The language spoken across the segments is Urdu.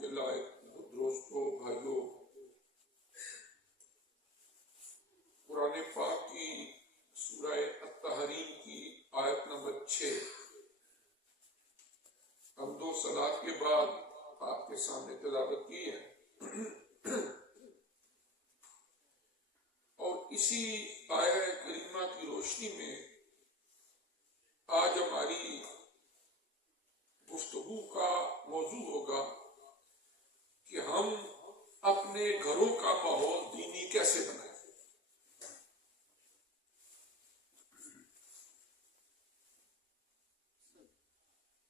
کے لائق دوستوں بھائیوں، قرآن پاک کی سورہ التحریم کی آیت نمبر 6 حمد و صلات کے بعد آپ کے سامنے تلاوت کی ہے، اور اسی آیہ کریمہ کی روشنی میں آج ہماری گفتگو کا موضوع ہوگا کہ ہم اپنے گھروں کا ماحول دینی کیسے بنائیں۔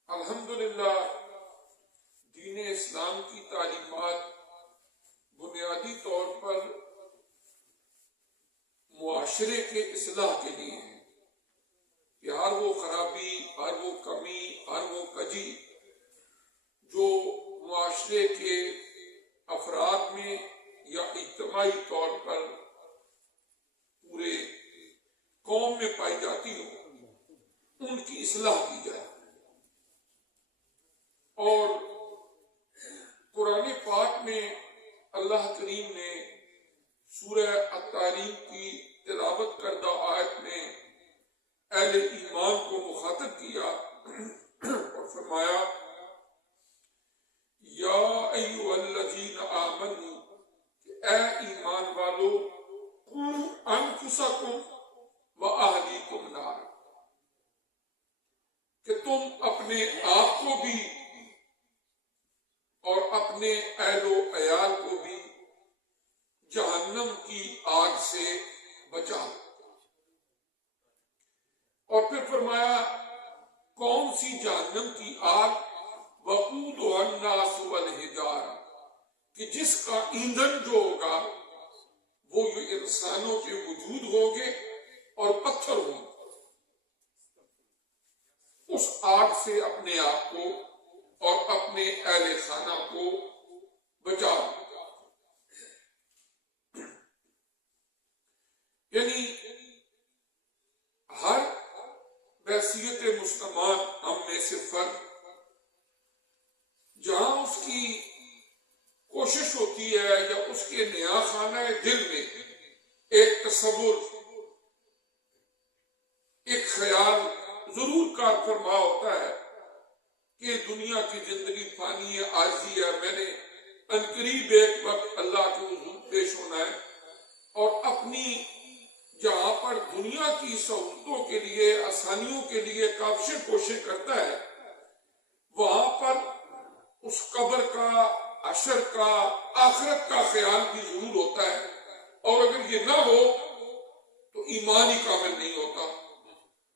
الحمدللہ دین اسلام کی تعلیمات بنیادی طور پر معاشرے کے اصلاح کے لیے ہیں کہ ہر وہ خرابی، ہر وہ کمی، ہر وہ کجی جو معاشرے کے افراد میں یا اجتماعی طور پر پورے قوم میں پائی جاتی ہو، ان کی اصلاح کی جائے۔ اور قرآن پاک میں اللہ کریم نے سورہ التحریم کی تلاوت کردہ آیت میں اہل ایمان کو مخاطب کیا اور فرمایا یا ایھا الذین آمنوا، کہ اے ایمان والو، قوا انفسکم واہلیکم نارا، کہ تم اپنے آپ کو بھی اور اپنے اہل و عیال کو بھی جہنم کی آگ سے بچاؤ۔ اور پھر فرمایا کون سی جہنم کی آگ؟ وقودها الناس والحجارہ، کہ جس کا ایندھن جو ہوگا وہ یہ انسانوں کے وجود ہوگے اور پتھر ہوں گے۔ اس آگ سے اپنے آپ کو اور اپنے اہل خانہ کو بچاؤ۔ یعنی ہر بحیثیت مسلمان ہم میں سے فرد جہاں اس کی کوشش ہوتی ہے یا اس کے نیا خانہ دل میں ایک تصور، ایک خیال ضرور کار فرما ہوتا ہے کہ دنیا کی زندگی فانی ہے، عارضی ہے، میں نے عنقریب ایک وقت اللہ کے حضور پیش ہونا ہے، اور اپنی جہاں پر دنیا کی سہولتوں کے لیے، آسانیوں کے لیے کاوشیں کوشیں کرتا ہے، وہاں پر اس قبر کا، حشر کا، آخرت کا خیال بھی ضرور ہوتا ہے، اور اگر یہ نہ ہو تو ایمان ہی کامل نہیں ہوتا۔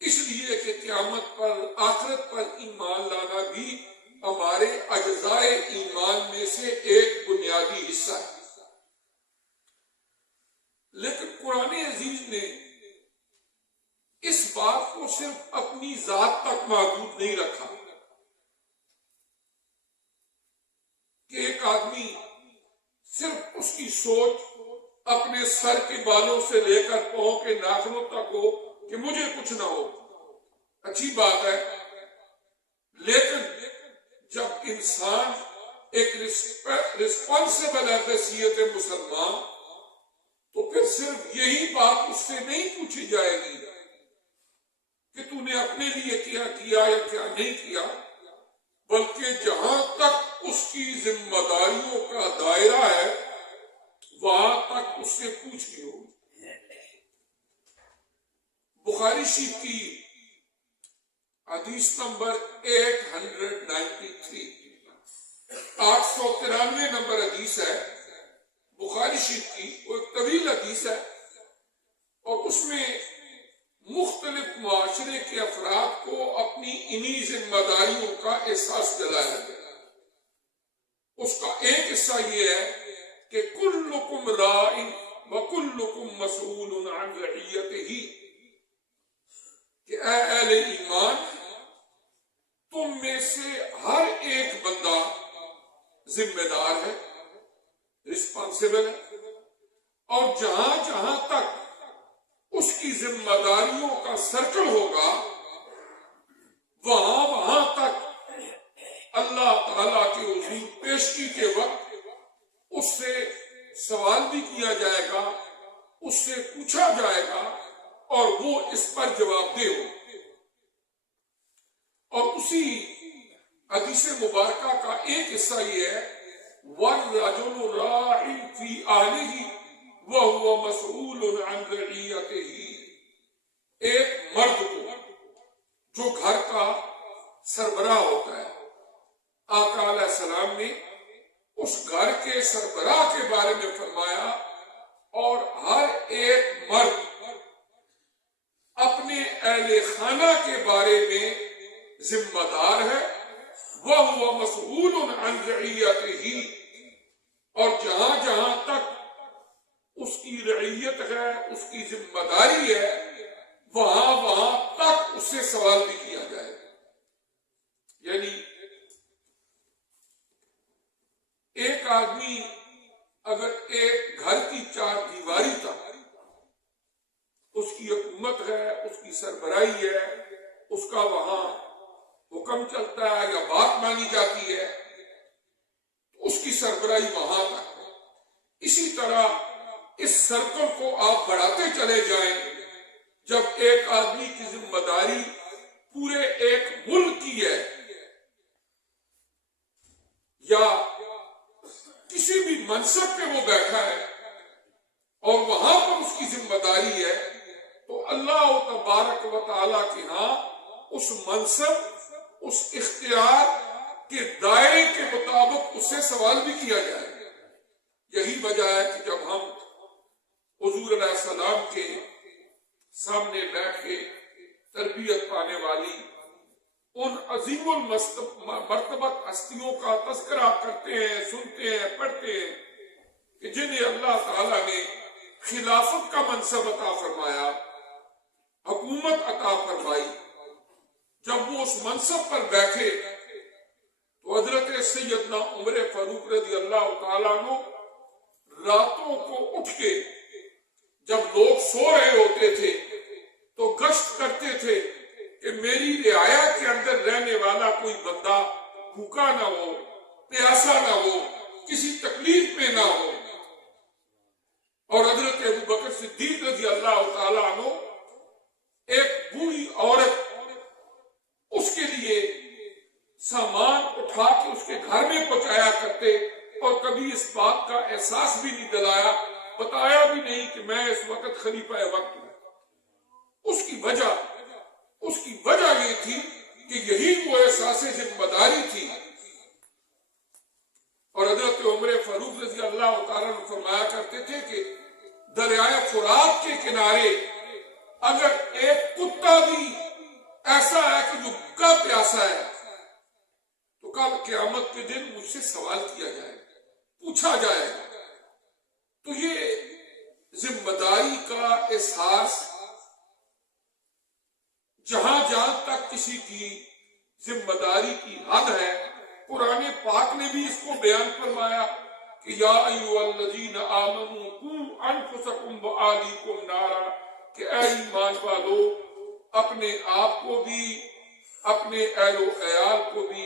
اس لیے کہ قیامت پر، آخرت پر ایمان لانا بھی ہمارے اجزائے ایمان میں سے ایک بنیادی حصہ ہے۔ لیکن قرآن عزیز نے اس بات کو صرف اپنی ذات تک محدود نہیں رکھا کہ ایک آدمی صرف اس کی سوچ اپنے سر کے بالوں سے لے کر پاؤں کے ناخنوں تک ہو کہ مجھے کچھ نہ ہو۔ اچھی بات ہے، لیکن جب انسان ایک رسپانسبل ہے بحیثیت مسلمان، تو پھر صرف یہی بات اس سے نہیں پوچھی جائے گی کہ تو نے اپنے لیے کیا کیا یا کیا نہیں کیا، بلکہ جہاں تک اس کی ذمہ داریوں کا دائرہ ہے وہاں تک اس سے پوچھنی ہوگی۔ بخاری شریف کی حدیث نمبر 893، 893 نمبر حدیث ہے بخاری شریف کی، وہ ایک طویل حدیث ہے، اور اس میں مختلف معاشرے کے افراد کو اپنی انہی ذمہ داریوں کا احساس دلایا گیا۔ اس کا ایک حصہ یہ ہے کہ کلکم راع وکلکم مسئول عن رعیتہ، کہ اے اہل ایمان، تم میں سے ہر ایک بندہ ذمہ دار ہے، رسپانسبل ہے، اور جہاں جہاں تک اس کی ذمہ داریوں کا سرکل ہوگا وہاں وہاں تک اللہ اللہ تعالی کے حضور پیشگی کے وقت اس سے سوال بھی کیا جائے گا، اس سے پوچھا جائے گا اور وہ اس پر جواب دہ ہو۔ اور اسی حدیث مبارکہ کا ایک حصہ یہ ہے وَالرَّجُلُ رَاعٍ فِي أَهْلِهِ وَهُوَ مَسْئُولٌ عَنْ رَعِيَّتِهِ، ایک مرد کو جو گھر کا سربراہ ہوتا ہے، آقا علیہ السلام نے اس گھر کے سربراہ کے بارے میں فرمایا، اور ہر ایک مرد اپنے اہل خانہ کے بارے میں ذمہ دار ہے، وَهُوَ مَسْئُولٌ عَنْ رَعِيَّتِهِ، اور جہاں جہاں تک اس کی رعیت ہے، اس کی ذمہ داری ہے، وہاں وہاں تک اس سے سوال بھی کیا جائے گا۔ یعنی ایک آدمی اگر ایک گھر کی چار دیواری تک اس کی حکومت ہے، اس کی سربراہی ہے، اس کا وہاں حکم چلتا ہے یا بات مانی جاتی ہے، اس کی سربراہی وہاں تک ہے۔ اسی طرح اس سرکل کو آپ بڑھاتے چلے جائیں، جب ایک آدمی کی ذمہ داری پورے ایک ملک کی ہے یا کسی بھی منصب پہ وہ بیٹھا ہے اور وہاں پر اس کی ذمہ داری ہے، تو اللہ تبارک و تعالی کے ہاں اس منصب، اس اختیار کے دائرے کے مطابق اس سے سوال بھی کیا جائے گا۔ یہی وجہ ہے کہ جب ہم حضور علیہ السلام کے سامنے بیٹھ کے تربیت پانے والی ان عظیم المرتبت ہستیوں کا تذکرہ کرتے ہیں، سنتے ہیں، پڑھتے ہیں کہ جنہیں اللہ تعالیٰ نے خلافت کا منصب عطا فرمایا، حکومت عطا فرمائی، جب وہ اس منصب پر بیٹھے تو حضرت سیدنا عمر فاروق رضی اللہ تعالیٰ عنہ راتوں کو اٹھ کے جب لوگ سو رہے ہوتے تھے تو گشت کرتے تھے کہ میری رعایا کے اندر رہنے والا کوئی بندہ بھوکا نہ ہو، پیاسا نہ ہو، کسی تکلیف میں نہ ہو۔ اور حضرت ابوبکر صدیق رضی اللہ تعالیٰ عنہ ایک بوڑھی عورت اس کے لیے سامان اٹھا کے اس کے گھر میں پہنچایا کرتے، اور کبھی اس بات کا احساس بھی نہیں دلایا، بتایا بھی نہیں کہ میں اس وقت خلیفہ وقت ہوں۔ اس کی وجہ یہ تھی کہ یہی وہ احساس ذمہ داری تھی۔ اور حضرت عمر فاروق رضی اللہ تعالیٰ عنہ فرمایا کرتے تھے کہ دریائے فرات کے کنارے اگر ایک کتا بھی ایسا ہے کہ جو بھوکا پیاسا ہے تو کل قیامت کے دن مجھ سے سوال کیا جائے گا، پوچھا جائے گا۔ تو یہ ذمہ داری کا احساس جہاں جہاں تک کسی کی ذمہ داری کی حد ہے، قرآن پاک نے بھی اس کو بیان فرمایا کہ یا ایھا الذین آمنوا قوا انفسکم وآہلیکم نارا، کہ اے ایمان والو اپنے آپ کو بھی، اپنے اہل و عیال کو بھی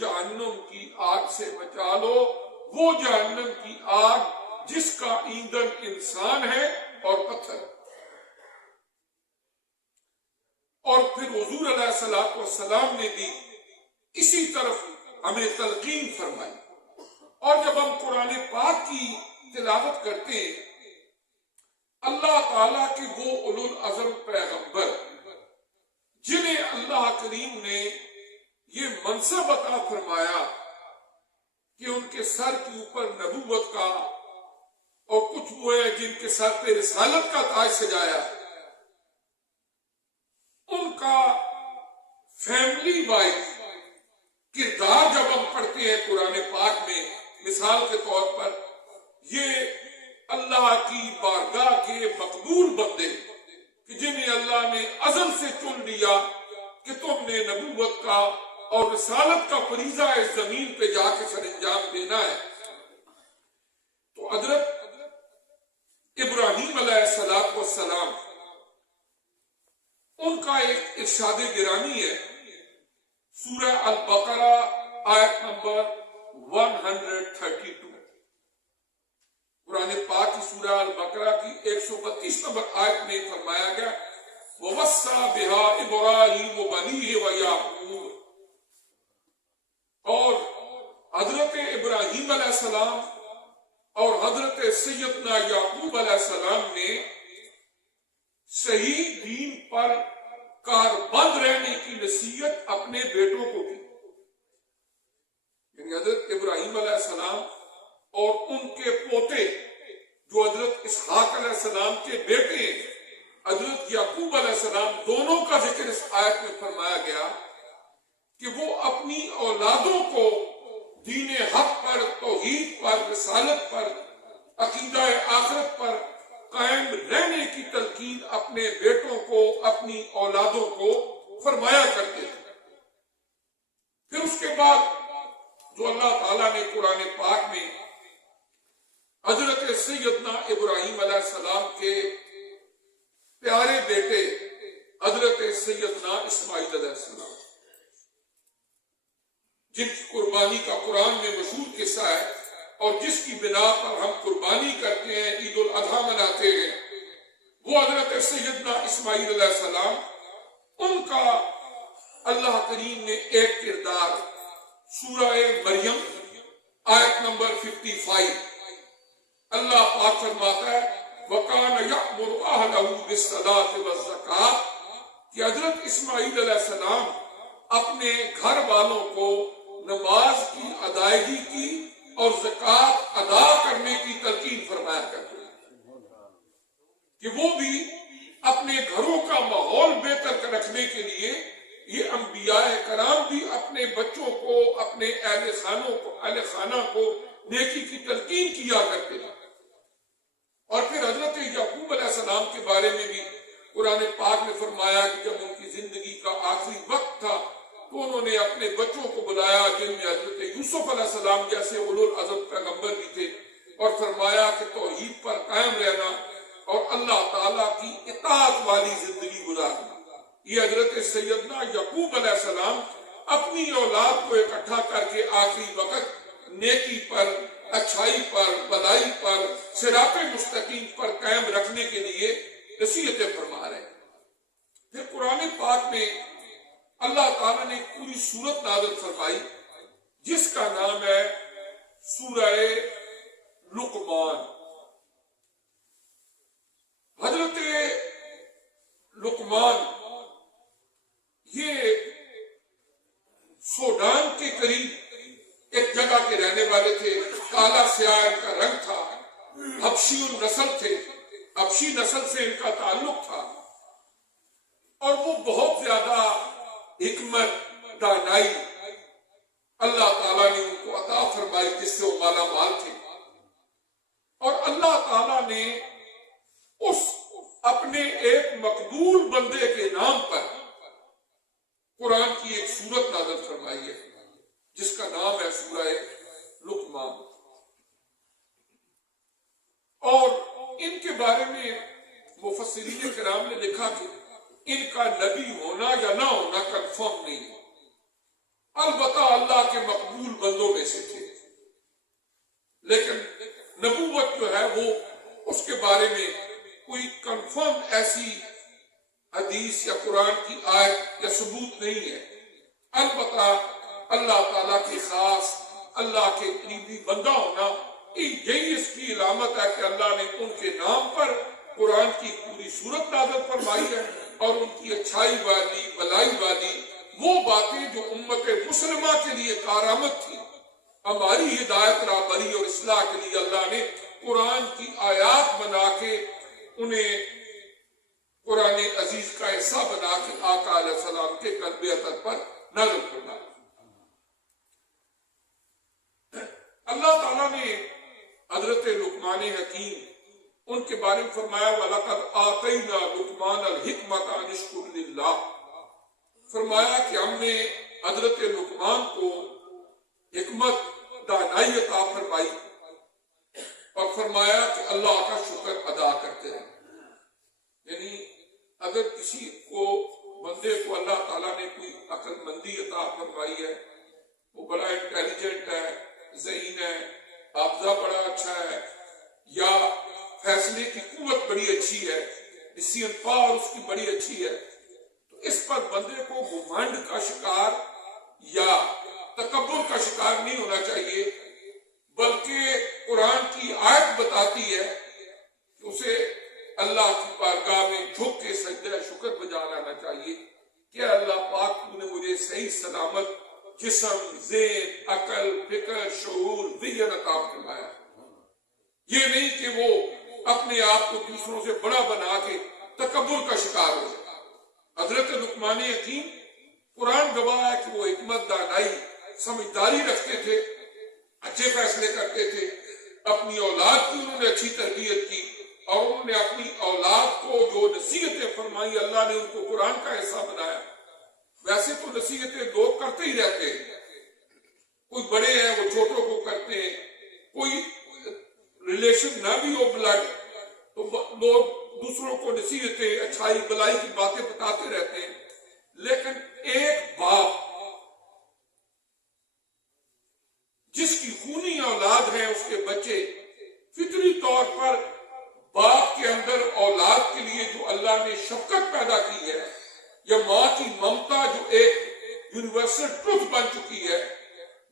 جہنم کی آگ سے بچا لو، وہ جہنم کی آگ جس کا ایندھن انسان ہے اور پتھر۔ اور پھر حضور علیہ الصلوۃ والسلام نے بھی اسی طرف ہمیں تلقین فرمائی۔ اور جب ہم قرآن پاک کی تلاوت کرتے ہیں، اللہ تعالیٰ کے وہ اولو العزم پیغمبر جنہیں اللہ کریم نے یہ منصب عطا فرمایا کہ ان کے سر کے اوپر نبوت کا، اور کچھ وہ ہے جن کے سر پہ رسالت کا تاج سجایا، ان کا فیملی وائز کردار جب ہم پڑھتے ہیں قرآن پاک میں، مثال کے طور پر یہ اللہ کی بارگاہ کے مقبول بندے کہ جنہیں اللہ نے ازل سے چن لیا کہ تم نے نبوت کا اور رسالت کا فریضہ اس زمین پہ جا کے سر انجام دینا ہے۔ تو حضرت ابراہیم علیہ السلام ان کا ایک ارشاد گرامی ہے، سورہ البقرہ آیت 132 قرآن پاک کی سورہ البقرہ کی 132 نمبر آیت میں فرمایا گیا وَوَصَّى بِهَا إِبْرَاهِيمُ بَنِيهِ وَيَعْقُوبُ، اور حضرت ابراہیم علیہ السلام اور حضرت سیدنا یعقوب علیہ السلام نے صحیح دین پر کاربند رہنے کی نصیحت اپنے بیٹوں کو کی، یعنی حضرت ابراہیم علیہ السلام اور ان کے پوتے جو حضرت اسحاق علیہ السلام کے بیٹے ہیں حضرت یعقوب علیہ السلام، دونوں کا ذکر اس آیت میں فرمایا گیا کہ وہ اپنی اولادوں کو دین حق پر، توحید پر، رسالت پر، عقیدہ آخرت پر قائم رہنے کی تلقین اپنے بیٹوں کو، اپنی اولادوں کو فرمایا کرتے تھے۔ پھر اس کے بعد جو اللہ تعالیٰ نے قرآن پاک میں حضرت سیدنا ابراہیم علیہ السلام کے پیارے بیٹے حضرت سیدنا اسماعیل علیہ السلام، جن کی قربانی کا قرآن میں مشہور قصہ ہے اور جس کی بنا پر ہم قربانی کرتے ہیں، عید الاضحیٰ مناتے ہیں، وہ حضرت سیدنا اسماعیل علیہ السلام، ان کا اللہ کریم نے ایک کردار سورہ مریم آیت نمبر 55 اللہ پاک فرماتا ہے وَقَانَ يَأْمُرُ أَهْلَهُ بِالصَّلَاةِ وَالزَّكَاةِ کہ حضرت اسماعیل علیہ السلام اپنے گھر والوں کو نماز کی ادائیگی کی اور زکوٰۃ ادا کرنے کی تلقین فرمایا کرتے ہیں کہ وہ بھی اپنے گھروں کا ماحول بہتر رکھنے کے لیے یہ انبیاء کرام بھی اپنے بچوں کو، اپنے اہل خانہ کو نیکی کی تلقین کیا کرتے ہیں۔ اور پھر حضرت یعقوب علیہ السلام کے بارے میں بھی قرآن پاک نے فرمایا کہ جب ان کی زندگی کا آخری وقت تھا تو انہوں نے اپنے بچوں کو بلایا، جن میں حضرت یوسف علیہ السلام جیسے اولو العزم پیغمبر بھی تھے، اور فرمایا کہ توحید پر قائم رہنا اور اللہ تعالیٰ کی اطاعت والی زندگی گزارنا۔ یہ حضرت سیدنا یعقوب علیہ السلام اپنی اولاد کو اکٹھا کر کے آخری وقت نیکی پر، اچھائی پر، بلائی پر، صراط مستقیم پر قائم رکھنے کے لیے نصیحتیں فرما رہے ہیں۔ پھر قرآن پاک میں اللہ تعالیٰ نے پوری سورت نازل فرمائی جس کا نام ہے سورہ لقمان۔ حضرت لقمان یہ سوڈان کے قریب ایک جگہ کے رہنے والے تھے، کالا سیاہ ان کا رنگ تھا، حبشی نسل تھے، حبشی نسل سے ان کا تعلق تھا، اور وہ بہت زیادہ حکمت، دانائی اللہ تعالیٰ نے ان کو عطا فرمائی جس سے وہ مالا مال تھے، اور اللہ تعالیٰ نے اس اپنے ایک مقبول بندے کے نام پر قرآن کی ایک سورت نازل فرمائی ہے جس کا نام ہے سورہ لقمان۔ اور ان کے بارے میں مفسرین کرام نے لکھا کہ ان کا نبی ہونا یا نہ ہونا کنفرم نہیں ہے، البتہ اللہ کے مقبول بندوں میں سے تھے، لیکن نبوت جو ہے وہ اس کے بارے میں کوئی کنفرم ایسی حدیث یا قرآن کی آیت یا ثبوت نہیں ہے۔ البتہ اللہ تعالیٰ کے خاص، اللہ کے قریبی بندہ ہونا، یہی اس کی علامت ہے کہ اللہ نے ان کے نام پر قرآن کی پوری سورت نازل فرمائی ہے، اور ان کی اچھائی والی، بلائی والی وہ باتیں جو امت مسلمہ کے لیے کارآمد تھی، ہماری ہدایت، رہبری اور اصلاح کے لیے اللہ نے قرآن کی آیات بنا کے انہیں قرآن عزیز کا حصہ بنا کے آقا علیہ السلام کے قلب اطہر پر نازل فرمایا۔ اللہ تعالیٰ نے حضرت لقمان حکیم ان کے بارے میں فرمایا وَلَقَدْ آتَيْنَا لُقْمَانَ الْحِكْمَةَ أَنِ اشْكُرْ لِلَّهِ، فرمایا کہ ہم نے حضرت لقمان کو حکمت، دانائی عطا فرمائی اور فرمایا کہ اللہ کا شکر ادا کرتے ہیں۔ یعنی اگر کسی کو، بندے کو اللہ تعالیٰ نے کوئی عقل مندی عطا فرمائی ہے، وہ بڑا انٹیلیجنٹ ہے، صحیح ہے، حافظہ بڑا اچھا ہے، یا فیصلے کی قوت بڑی اچھی ہے، ڈیسیژن پاور اس کی بڑی اچھی ہے، تو اس پر بندے کو گھمنڈ کا شکار یا تکبر کا شکار نہیں ہونا چاہیے، بلکہ قرآن کی آیت بتاتی ہے کہ اسے اللہ کی بارگاہ میں جھک کے سجدہ شکر بجا لانا چاہیے کہ اللہ پاک تو نے مجھے صحیح سلامت جسم، ذہن، عقل، فکر، شعور، ویژن عطا فرمایا۔ یہ نہیں کہ وہ اپنے آپ کو دوسروں سے بڑا بنا کے تکبر کا شکار ہو جائے۔ حضرت لقمان حکیم قرآن گواہ ہے کہ وہ حکمت، دانائی، سمجھداری رکھتے تھے، اچھے فیصلے کرتے تھے، اپنی اولاد کی انہوں نے اچھی تربیت کی، اور انہوں نے اپنی اولاد کو جو نصیحتیں فرمائی اللہ نے ان کو قرآن کا حصہ بنایا۔ ویسے تو نصیحتیں لوگ کرتے ہی رہتے ہیں، کوئی بڑے ہیں وہ چھوٹوں کو کرتے ہیں، کوئی ریلیشن نہ بھی ہو بلڈ تو لوگ دوسروں کو نصیحتیں، اچھائی بلائی کی باتیں بتاتے رہتے ہیں، لیکن ایک باپ جس کی خونی اولاد ہے، اس کے بچے فطری طور پر باپ کے اندر اولاد کے لیے جو اللہ نے شفقت پیدا کی ہے، یا ماں کی ممتا جو ایک یونیورسل ٹروتھ بن چکی ہے،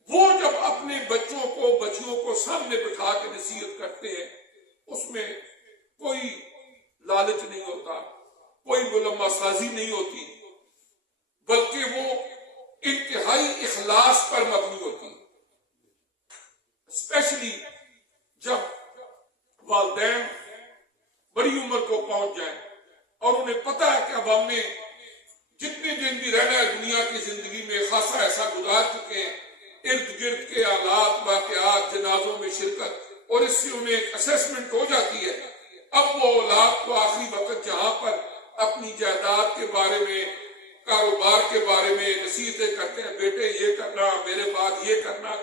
وہ جب اپنے بچوں کو، بچیوں کو سامنے بٹھا کے نصیحت کرتے ہیں، اس میں کوئی لالچ نہیں ہوتا، کوئی ملمہ سازی نہیں ہوتی، بلکہ وہ انتہائی اخلاص پر مبنی ہوتی ہے۔ اسپیشلی جب والدین بڑی عمر کو پہنچ جائیں اور انہیں پتہ ہے کہ اب ہم نے جتنے دن بھی رہنا ہے دنیا کی زندگی میں خاصا ایسا گزار چکے ہیں، ارد گرد کے حالات، واقعات، جنازوں میں شرکت، اور اس سے انہیں ایک اسیسمنٹ ہو جاتی ہے۔ اب وہ اولاد کو آخری وقت جہاں پر اپنی جائیداد کے بارے میں، کاروبار کے بارے میں نصیحتیں کرتے ہیں، بیٹے یہ کرنا، میرے بعد یہ کرنا،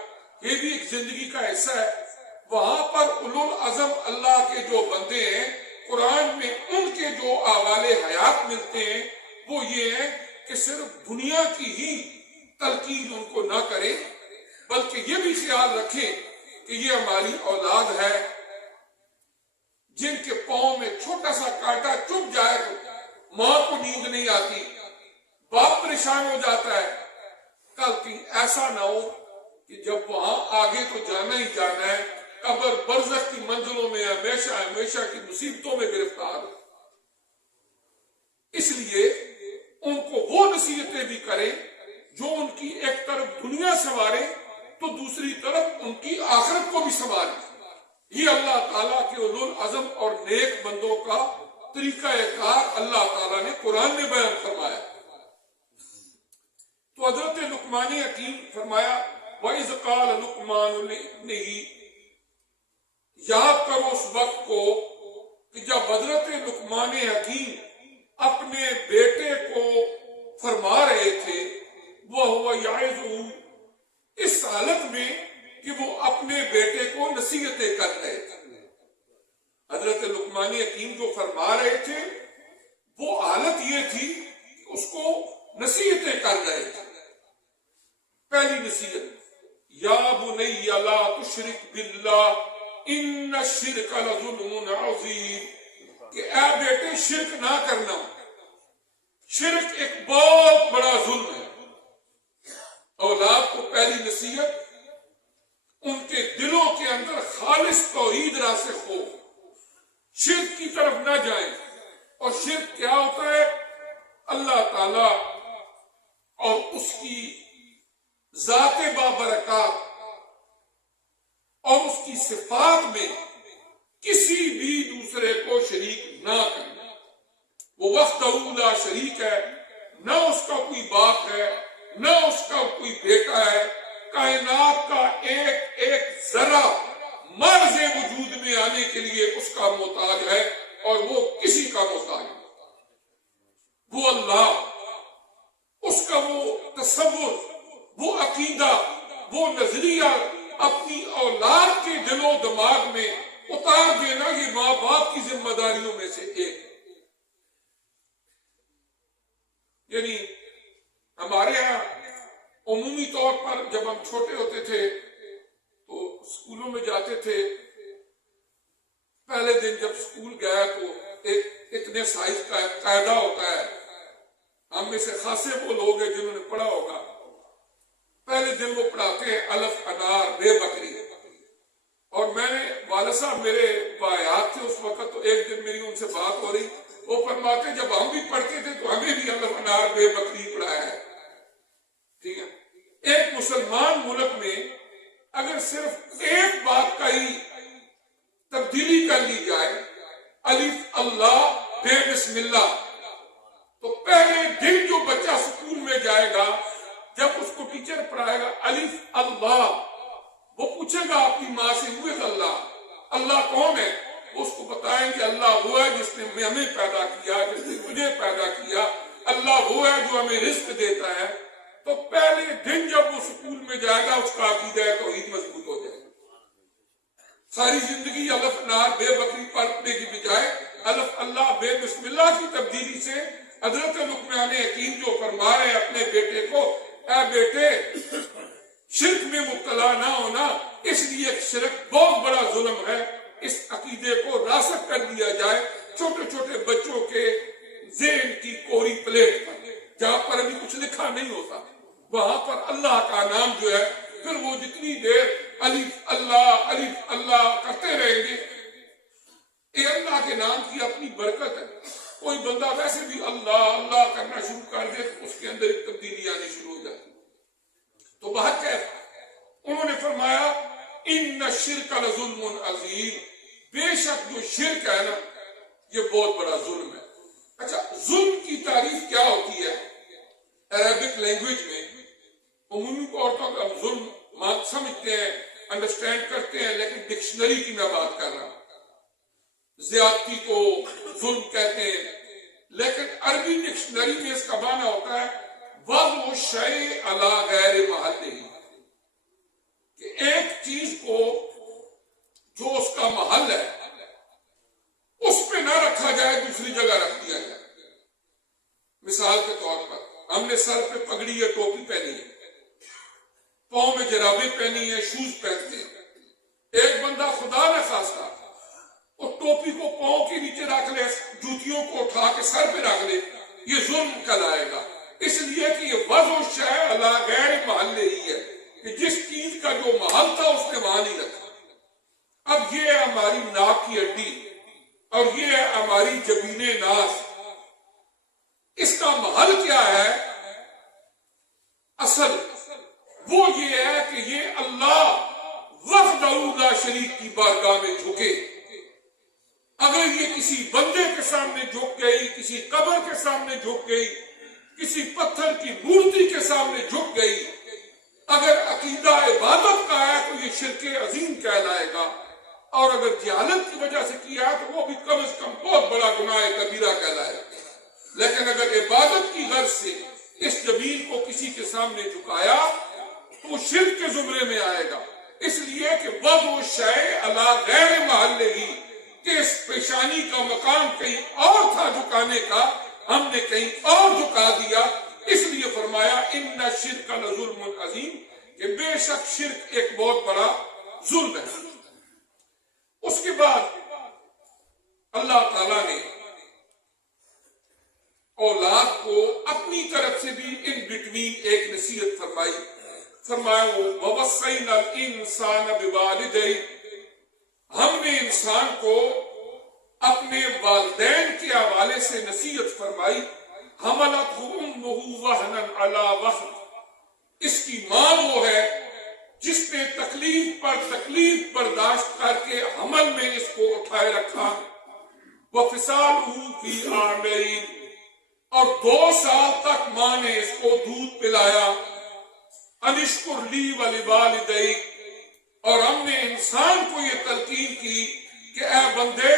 یہ بھی ایک زندگی کا حصہ ہے، وہاں پر اولو العزم اللہ کے جو بندے ہیں، قرآن میں ان کے جو احوال حیات ملتے ہیں وہ یہ ہے کہ صرف دنیا کی ہی تلقین ان کو نہ کرے، بلکہ یہ بھی خیال رکھیں کہ یہ ہماری اولاد ہے، جن کے پاؤں میں چھوٹا سا کانٹا چبھ جائے تو ماں کو نیند نہیں آتی، باپ پریشان ہو جاتا ہے۔ کل کہیں ایسا نہ ہو کہ جب وہاں آگے تو جانا ہی جانا ہے، قبر برزخ کی منزلوں میں ہمیشہ ہمیشہ کی مصیبتوں میں گرفتار ہو۔ اس لیے ان کو وہ نصیحتیں بھی کریں جو ان کی ایک طرف دنیا سنوارے تو دوسری طرف ان کی آخرت کو بھی سنوارے۔ یہ اللہ تعالیٰ کے اولو العزم اور نیک بندوں کا طریقہ کار اللہ تعالیٰ نے قرآن میں بیان فرمایا۔ تو حضرت لقمان حکیم فرمایا وَإِذْ قَالَ لُقْمَانُ لِابْنِهِ، یاد کرو اس وقت کو کہ جب حضرت لقمان حکیم اپنے بیٹے کو فرما رہے تھے، وَهُوَ يَعِظُهُ، اس حالت میں کہ وہ اپنے بیٹے کو نصیحتیں کر رہے تھے۔ حضرت لقمان حکیم جو فرما رہے تھے وہ حالت یہ تھی کہ اس کو نصیحتیں کر رہے تھے۔ پہلی نصیحت یا بنی لا تشرک باللہ ان الشرک لظلم عظیم، کہ اے بیٹے شرک نہ کرنا، شرک ایک بہت بڑا ظلم ہے۔ اولاد کو پہلی نصیحت ان کے دلوں کے اندر خالص توحید راسخ ہو، شرک کی طرف نہ جائیں۔ اور شرک کیا ہوتا ہے؟ اللہ تعالی اور اس کی ذات بابرکات اور اس کی صفات میں کسی بھی دوسرے کو شریک نہ کرنا۔ وہ وحدہ لا شریک ہے، نہ اس کا کوئی باپ ہے، نہ اس کا کوئی بیٹا ہے، کائنات کا ایک ایک ذرہ مرز وجود میں آنے کے لیے اس کا محتاج ہے، اور وہ کسی کا محتاج نہیں۔ وہ اللہ، اس کا وہ تصور، وہ عقیدہ، وہ نظریہ اپنی اولاد کے دل و دماغ میں اتار دینا، یہ ماں باپ کی ذمہ داریوں میں سے ایک ہے۔ یعنی ہمارے ہاں عمومی طور پر جب ہم چھوٹے ہوتے تھے تو اسکولوں میں جاتے تھے، پہلے دن جب اسکول گیا تو ایک اتنے سائز کا ایک قاعدہ ہوتا ہے، ہم میں سے خاصے وہ لوگ ہیں جنہوں نے پڑھا ہوگا، پہلے دن وہ پڑھاتے ہیں الف انار بے بکری، اور میں نے والد صاحب میرے باحیات تھے اس وقت، تو ایک دن میری ان سے بات ہو رہی، وہ فرماتے جب ہم بھی پڑھتے تھے تو ہمیں بھی الف انار بے بکری پڑھایا ہے. ٹھیک ہے، ایک مسلمان ملک میں اگر صرف ایک بات کا ہی تبدیلی کر لی جائے، الف اللہ بے بسم اللہ، تو پہلے دن جو بچہ اسکول میں جائے گا جب اس کو ٹیچر پڑھائے گا الف اللہ، وہ پوچھے گا اپنی ماں سے ہوئے اللہ، اللہ کون ہے؟ اس کو بتائیں کہ اللہ وہ ہے جس نے ہمیں پیدا کیا، جس نے مجھے پیدا کیا، اللہ وہ ہے جو ہمیں رزق دیتا ہے. تو پہلے دن جب وہ اسکول میں جائے گا اس کا عقیدہ توحید مضبوط ہو جائے گا. ساری زندگی الف انار بے بکری پڑھنے کی بجائے الف اللہ بے بسم اللہ کی تبدیلی سے حضرت لقمان حکیم جو فرما رہے ہیں اپنے بیٹے کو، اے بیٹے شرک میں مبتلا نہ ہونا، اس لیے شرک بہت بڑا ظلم ہے، اس عقیدے کو راسخ کر دیا جائے چھوٹے چھوٹے بچوں کے ذہن کی کوری پلیٹ پر، جہاں پر ابھی کچھ لکھا نہیں ہوتا وہاں پر اللہ کا نام جو ہے، پھر وہ جتنی دیر الف اللہ کرتے رہیں گے. یہ اللہ کے نام کی اپنی برکت ہے. کوئی بندہ ویسے بھی اللہ اللہ کرنا شروع کر دے تو اس کے اندر ایک تبدیلی آنی شروع ہو جاتی. تو بات کیا ہے؟ انہوں نے فرمایا ان الشرک لظلم عظیم، بے شک جو شرک ہے نا یہ بہت بڑا ظلم ہے. اچھا، ظلم کی تعریف کیا ہوتی ہے؟ عربک لینگویج میں عمومی طور پر ہم ظلم سمجھتے ہیں، انڈرسٹینڈ کرتے ہیں، لیکن ڈکشنری کی میں بات کر رہا ہوں. زیادتی کو ظلم کہتے ہیں، لیکن عربی ڈکشنری میں اس کا معنی ہوتا ہے وضع الشیء علی غیر محلہ، کہ ایک چیز کو جو اس کا محل ہے اس پہ نہ رکھا جائے، دوسری جگہ رکھ دیا جائے. مثال کے طور پر ہم نے سر پہ پگڑی یا ٹوپی پہنی ہے، پاؤں میں جرابیں پہنی ہیں، شوز پہنتے ہیں. ایک بندہ خدا نہ خواستہ اور ٹوپی کو پاؤں کے نیچے رکھ لے، جوتیوں کو اٹھا کے سر پہ رکھ لے، یہ ظلم کہلائے گا. اس لیے کہ یہ وضع الشیء علی غیر محلہ ہی ہے، کہ جس چیز کا جو محل تھا اس نے وہاں نہیں رکھا. اب یہ ہے ہماری ناک کی ہڈی اور یہ ہے ہماری جبین ناس، اس کا محل کیا ہے؟ اصل وہ یہ ہے کہ یہ اللہ وحدہ لا شریک کی بارگاہ میں جھکے. اگر یہ کسی بندے کے سامنے جھک گئی، کسی قبر کے سامنے جھک گئی، کسی پتھر کی مورتی کے سامنے جھک گئی، اگر عقیدہ عبادت کا ہے تو یہ شرک عظیم کہلائے گا، اور اگر جہالت کی وجہ سے کیا ہے تو وہ بھی کم از کم بہت بڑا گناہ کبیرہ کہلائے گا. لیکن اگر عبادت کی غرض سے اس جبین کو کسی کے سامنے جھکایا تو وہ شرک کے زمرے میں آئے گا. اس لیے کہ وضع الشیء علی غیر محلہ ہی، کہ اس پیشانی کا مقام کہیں اور تھا جھکانے کا، ہم نے کہیں اور جھکا دیا. اس لیے فرمایا ان الشرک لظلم عظیم، کہ بے شک شرک ایک بہت بڑا ظلم ہے. اس کے بعد اللہ تعالیٰ نے اولاد کو اپنی طرف سے بھی ان بٹوین ایک نصیحت فرمائی. فرمایا وَوَصَّيْنَا الْإِنسَانَ بِوَالِدَيْهِ، ہم نے انسان کو اپنے والدین کے حوالے سے نصیحت فرمائی. حَمَلَتْهُ أُمُّهُ وَهْنًا عَلَى وَهْنٍ، اس کی ماں وہ ہے جس نے تکلیف پر تکلیف برداشت کر کے حمل میں اس کو اٹھائے رکھا. وَفِصَالُهُ فِي عَامَيْنِ، اور 2 سال تک ماں نے اس کو دودھ پلایا. انشکر لی وَلِوَالِدَيْکَ، اور ہم نے انسان کو یہ تلقین کی کہ اے بندے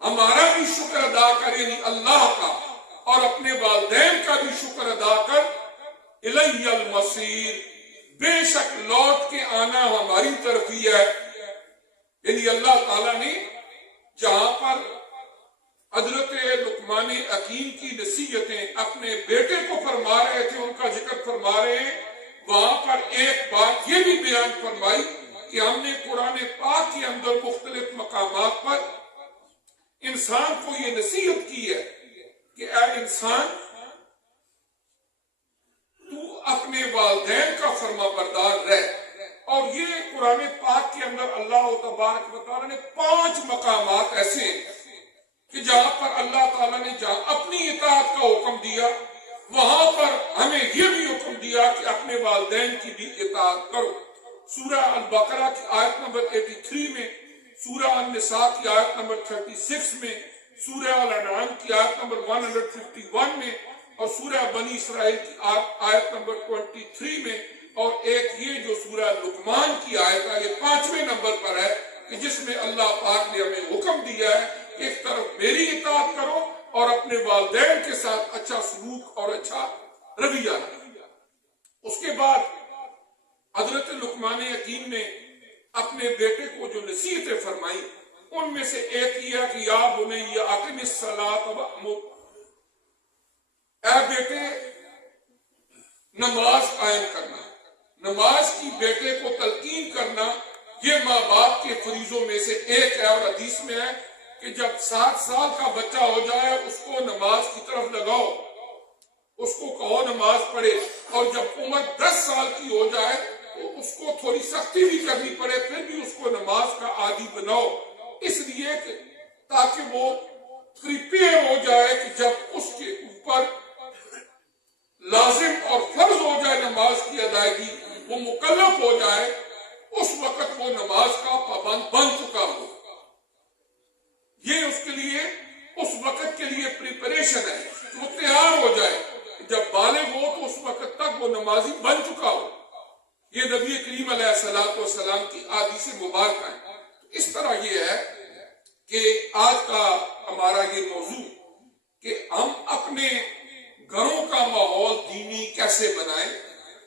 ہمارا بھی شکر ادا کر، یعنی اللہ کا، اور اپنے والدین کا بھی شکر ادا کر. الی المصیر، بے شک لوٹ کے آنا ہماری طرف ہی ہے. یعنی اللہ تعالیٰ نے جہاں پر حضرت لقمان حکیم کی نصیحتیں اپنے بیٹے کو فرما رہے تھے، ان کا ذکر فرما رہے ہیں، وہاں پر ایک بات یہ بھی بیان فرمائی کہ کہ ہم نے قرآن پاک کے اندر مختلف مقامات پر انسان کو یہ نصیحت کی ہے کہ اے انسان، تو اپنے والدین کا فرما بردار رہ. اور یہ قرآن پاک کے اندر اللہ تبارک و تعالیٰ نے 5 مقامات ایسے ہیں کہ جہاں پر اللہ تعالیٰ نے جہاں اپنی اطاعت کا حکم دیا، وہاں پر ہمیں یہ بھی حکم دیا کہ اپنے والدین کی بھی اطاعت کرو. سورہ البقرہ کی آیت نمبر 83 میں، سورہ النساء کی آیت نمبر 36 میں، سورہ الانعام کی آیت نمبر 151 میں، اور سورہ بنی اسرائیل کی آیت نمبر 23 میں، اور ایک یہ جو سورہ لقمان کی آیت ہے، یہ 5ویں نمبر پر ہے کہ جس میں اللہ پاک نے ہمیں حکم دیا ہے کہ ایک طرف میری اطاعت کرو اور اپنے والدین کے ساتھ اچھا سلوک اور اچھا رویہ رکھو. اس کے بعد حضرت لقمان حکیم نے اپنے بیٹے کو جو نصیحتیں فرمائی، ان میں سے ایک یہ کہ یا بنی اقم الصلاۃ وامر، اے بیٹے نماز قائم کرنا، نماز کی بیٹے کو تلقین کرنا، یہ ماں باپ کے فریضوں میں سے ایک ہے. اور حدیث میں ہے کہ جب 7 سال کا بچہ ہو جائے اس کو نماز کی طرف لگاؤ، اس کو کہو نماز پڑھے، اور جب عمر 10 سال کی ہو جائے تو اس کو تھوڑی سختی بھی کرنی پڑے، پھر بھی اس کو نماز کا عادی بناؤ، اس لیے کہ تاکہ وہ پریپیئر ہو جائے کہ جب اس کے اوپر لازم اور فرض ہو جائے نماز کی ادائیگی، وہ مکلف ہو جائے، اس وقت وہ نماز کا پابند بن چکا ہو. یہ اس کے لیے اس وقت کے لیے پریپریشن ہے، وہ تیار ہو جائے، جب بالغ ہو تو اس وقت تک وہ نمازی بن چکا ہو. یہ نبی کریم علیہ الصلوۃ والسلام کی احادیث مبارکہ ہے. اس طرح یہ ہے کہ آج کا ہمارا یہ موضوع کہ ہم اپنے گھروں کا ماحول دینی کیسے بنائیں.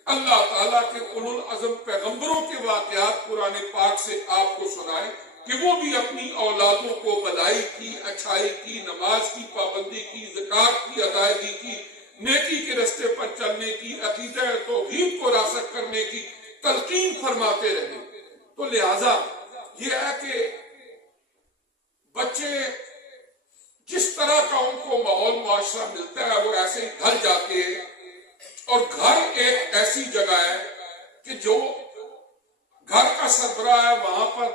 اللہ تعالیٰ کے اولو العزم پیغمبروں کے واقعات قرآن پاک سے آپ کو سنائیں کہ وہ بھی اپنی اولادوں کو بھلائی کی، اچھائی کی، نماز کی پابندی کی، زکوٰۃ کی ادائیگی کی، نیکی کے رستے پر چلنے کی، عقیدہ توحید کو راسخ کرنے کی تلقین فرماتے رہے. تو لہذا یہ ہے کہ بچے جس طرح کا ان کو ماحول معاشرہ ملتا ہے وہ ایسے ہی ڈھل جاتے ہیں. اور گھر ایک ایسی جگہ ہے کہ جو گھر کا سربراہ ہے وہاں پر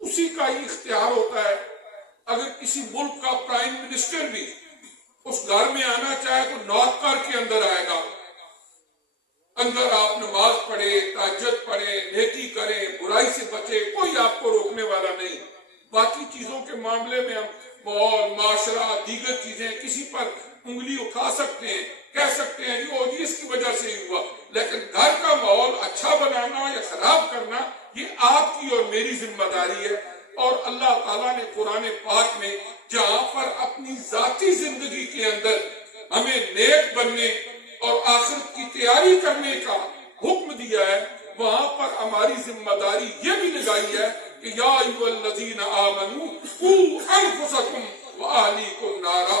اسی کا ہی اختیار ہوتا ہے. اگر کسی ملک کا پرائم منسٹر بھی اس گھر میں آنا چاہے تو نوکر کے اندر آئے گا. اندر آپ نماز پڑھے، تہجد پڑھے، نیکی کریں، برائی سے بچے، کوئی آپ کو روکنے والا نہیں. باقی چیزوں کے معاملے میں ہم ماحول، معاشرہ، دیگر چیزیں کسی پر انگلی اٹھا سکتے ہیں، کہہ سکتے ہیں یہ اس کی وجہ سے ہی ہوا، لیکن گھر کا ماحول اچھا بنانا یا خراب کرنا یہ آپ کی اور میری ذمہ داری ہے. اور اللہ تعالیٰ نے قرآن پاک میں جہاں پر اپنی ذاتی زندگی کے اندر ہمیں نیک بننے اور آخرت کی تیاری کرنے کا حکم دیا ہے، وہاں پر ہماری ذمہ داری یہ بھی لگائی ہے کہ یا ایھا الذین آمنوا قوا انفسکم واہلیکم نارا،